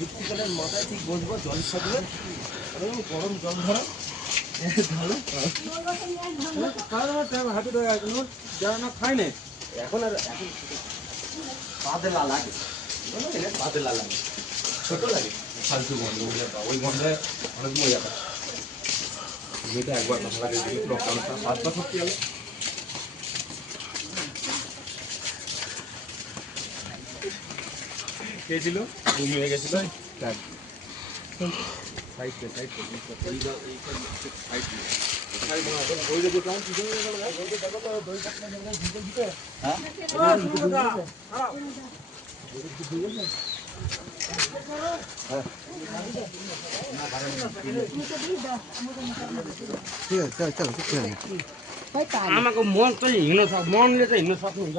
যুক্তিকালের মাথায় ঠিক বসবো জলের সাথে গরম জল ধরো হাতে যারা না খায় না এখন আর এখন বাদেলা লাগে বাদেলা লাগে ছোট লাগে ফালতু গন্ধ ওই গন্ধায় অনেক মজা পায় যেটা একবার ভালো লাগে সাতবার সত্যি গেল কে ছিল ঘুমিয়ে গেছিল আমাকে মন তো हिँड्न सक्छ मनले चाहिँ हिँड्न सक्नुहुन्छ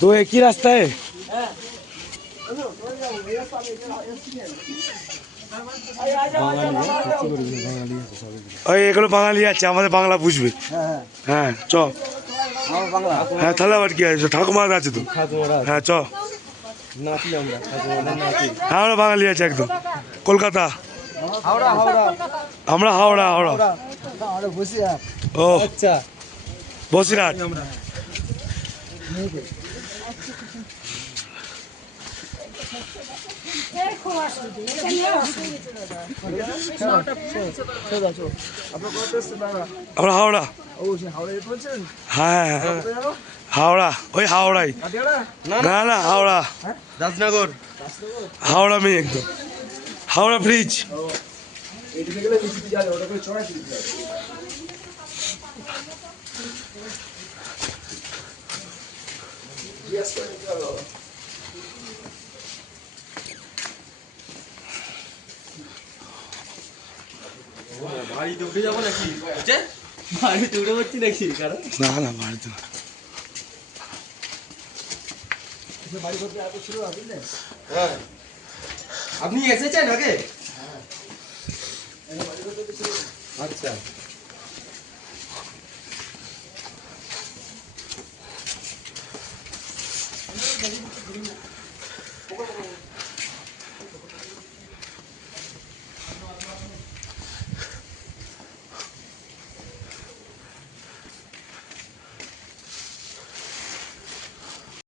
तो एक ही रास्ता है। এগুলো বাঙালি আছে আমাদের বাংলা বুঝবে। হ্যাঁ চ হ্যাঁ তাহলে আবার কি আছে ঠাকুমার আছে তো হ্যাঁ চ হ্যাঁ আমরা বাঙালি আছে একদম কলকাতা আমরা হাওড়া হাওড়া ও আচ্ছা বসিরহাট আমরা হাওড়া হ্যাঁ হ্যাঁ হাওড়া ওই হাওড়াই না না হাওড়া রাজনগর হাওড়া মেয়ে একদম হাওড়া ব্রিজ বাড়িতে উঠে যাবো নাকি বাড়িতে উঠে পড়ছি নাকি কারণ না না বাড়িতে হ্যাঁ আপনি এসেছেন আগে আচ্ছা